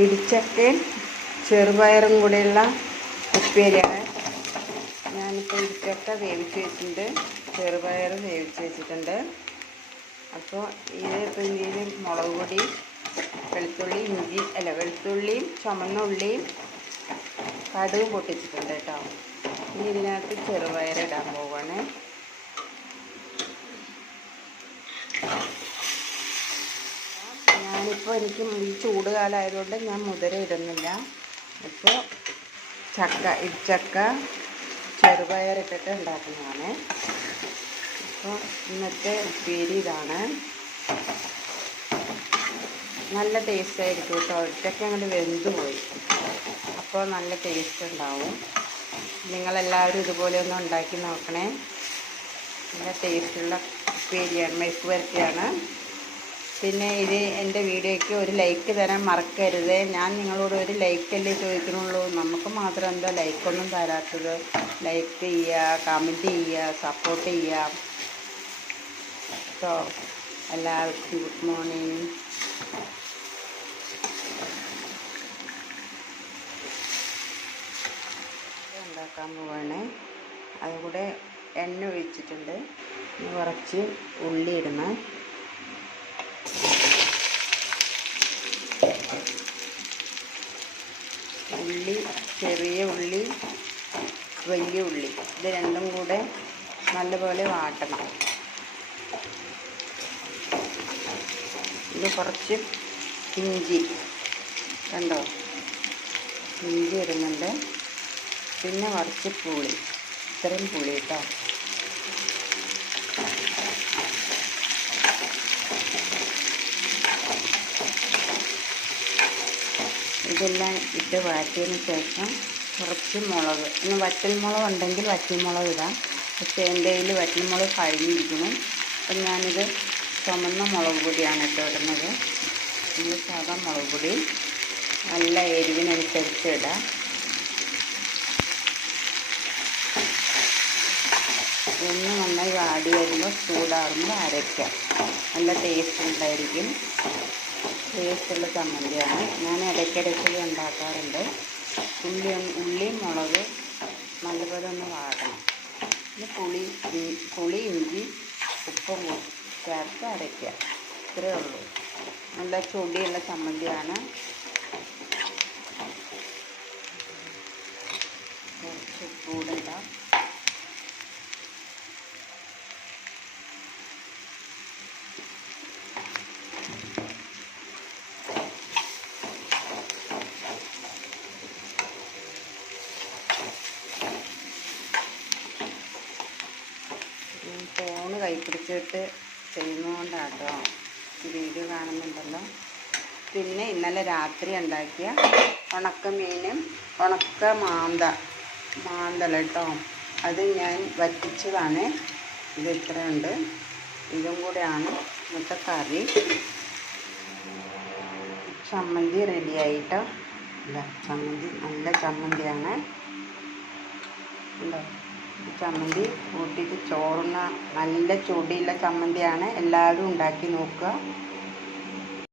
ഇടിച്ചക്കയും ചെറുപയറും കൂടെയുള്ള ഉപ്പേരിയാണ്. ഞാനിപ്പോൾ ഇടിച്ചക്ക വേവിച്ച് വെച്ചിട്ടുണ്ട്. ചെറുപയർ വേവിച്ച് വെച്ചിട്ടുണ്ട്. അപ്പോൾ ഇത് ഇപ്പോൾ ഇതിൽ മുളക് പൊടി വെളുത്തുള്ളി ഇഞ്ചി അല്ല വെളുത്തുള്ളിയും ചുമന്ന ഉള്ളിയും കടുകും പൊട്ടിച്ചിട്ടുണ്ട് കേട്ടോ. ഇനി ഇതിനകത്ത് ചെറുപയർ ഇടാൻ പോവാണ്. ഞാനിപ്പോൾ എനിക്ക് ഈ ചൂട് കാലമായതുകൊണ്ട് ഞാൻ മുതിര ഇടുന്നില്ല. ഇപ്പോൾ ചക്ക ഇടിച്ചക്ക ചെറുപയറിട്ടിട്ട് ഉണ്ടാക്കുന്നതാണ്. അപ്പോൾ ഇന്നത്തെ ഉപ്പേരി ഇതാണ്. നല്ല ടേസ്റ്റ് ആയിരിക്കും കേട്ടോ. ഒറ്റയ്ക്ക് അങ്ങോട്ട് വെന്ത് പോയി. അപ്പോൾ നല്ല ടേസ്റ്റ് ഉണ്ടാവും. നിങ്ങളെല്ലാവരും ഇതുപോലെ ഒന്ന് ഉണ്ടാക്കി നോക്കണേ. നല്ല ടേസ്റ്റുള്ള ഉപ്പേരിയാണ് മെഴുക്ക് വരട്ടിയാണ് പിന്നെ ഇത് എന്റെ വീഡിയോയ്ക്ക് ഒരു ലൈക്ക് തരാൻ മറക്കരുത്. ഞാൻ നിങ്ങളോട് ഒരു ലൈക്കല്ലേ ചോദിക്കുന്നുള്ളൂ നമുക്ക് മാത്രം എന്താ ലൈക്കൊന്നും തരാത്തത്? ലൈക്ക് ചെയ്യുക കമന്റ് ചെയ്യുക സപ്പോർട്ട് ചെയ്യുക. കേട്ടോ എല്ലാവർക്കും ഗുഡ് മോർണിംഗ്. ഉണ്ടാക്കാൻ പോവാണ്. അതുകൂടെ എണ്ണ ഒഴിച്ചിട്ടുണ്ട്. കുറച്ച് ഉള്ളി ഇടണം ഉള്ളി ചെറിയ ഉള്ളി വലിയ ഉള്ളി. ഇത് രണ്ടും കൂടെ നല്ലപോലെ വാട്ടണം. ഇത് കുറച്ച് ഇഞ്ചി. കണ്ടോ? ഇഞ്ചി ഇടുന്നുണ്ട്. പിന്നെ കുറച്ച് പുളി. ഇത്രയും പുളി കേട്ടോ. ഇതെല്ലാം ഇട്ട് വാറ്റിയതിന് ശേഷം കുറച്ച് മുളക് ഇനി വറ്റൽമുളക് ഉണ്ടെങ്കിൽ വറ്റൽമുളക് ഇടാം പക്ഷേ എന്റെ കയ്യിൽ വറ്റൽമുളക് കഴിഞ്ഞിരിക്കണം അപ്പം ഞാനിത് ചുമന്ന മുളക് പൊടിയാണ് ഇട്ട് ഇടുന്നത്. നമ്മൾ സാധാ മുളക് പൊടി നല്ല എരിവിനനുസരിച്ച് ഇടാം. ഒന്ന് നന്നായി വാടി വരുമ്പോൾ ചൂടാറുമ്പോൾ അരയ്ക്കാം. നല്ല ടേസ്റ്റ് ഉണ്ടായിരിക്കും. ടേസ്റ്റുള്ള ചമ്മന്തിയാണ്. ഞാൻ ഇടയ്ക്കിടയ്ക്ക് ഉണ്ടാക്കാറുണ്ട്. ഉള്ളി ഉള്ളിയും ഉള്ളി മുളക് നല്ലപോലെ ഒന്ന് വാടണം. പിന്നെ പുളി പുളി ഇഞ്ചി ഉപ്പും ചേർത്ത് അരയ്ക്കുക. ഇത്രയേ ഉള്ളൂ. നല്ല ചൊടിയുള്ള ചമ്മന്തിയാണ് കുറച്ച് ഉപ്പൂടെ ഇടാം ഫോണ് കൈപ്പിടിച്ചിട്ട് ചെയ്യുന്നതുകൊണ്ടാട്ടോ ഈ വീഡിയോ കാണുന്നുണ്ടല്ലോ. പിന്നെ ഇന്നലെ രാത്രി ഉണ്ടാക്കിയ ഉണക്ക മീനും ഉണക്ക മാന്ത മാന്തല കേട്ടോ അത് ഞാൻ വറ്റിച്ചതാണ്. ഇത് ഇത്രയുണ്ട്. ഇതും കൂടെയാണ് ഇന്നത്തെ കറി ചമ്മന്തി റെഡി ആയിട്ടോ. ഇതാ ചമ്മന്തി നല്ല ചമ്മന്തിയാണ്. ഉണ്ടോ? ചമ്മന്തി കൂട്ടിയിട്ട് ചോറുന്ന നല്ല ചൊടിയുള്ള ചമ്മന്തിയാണ് എല്ലാവരും ഉണ്ടാക്കി നോക്കുക.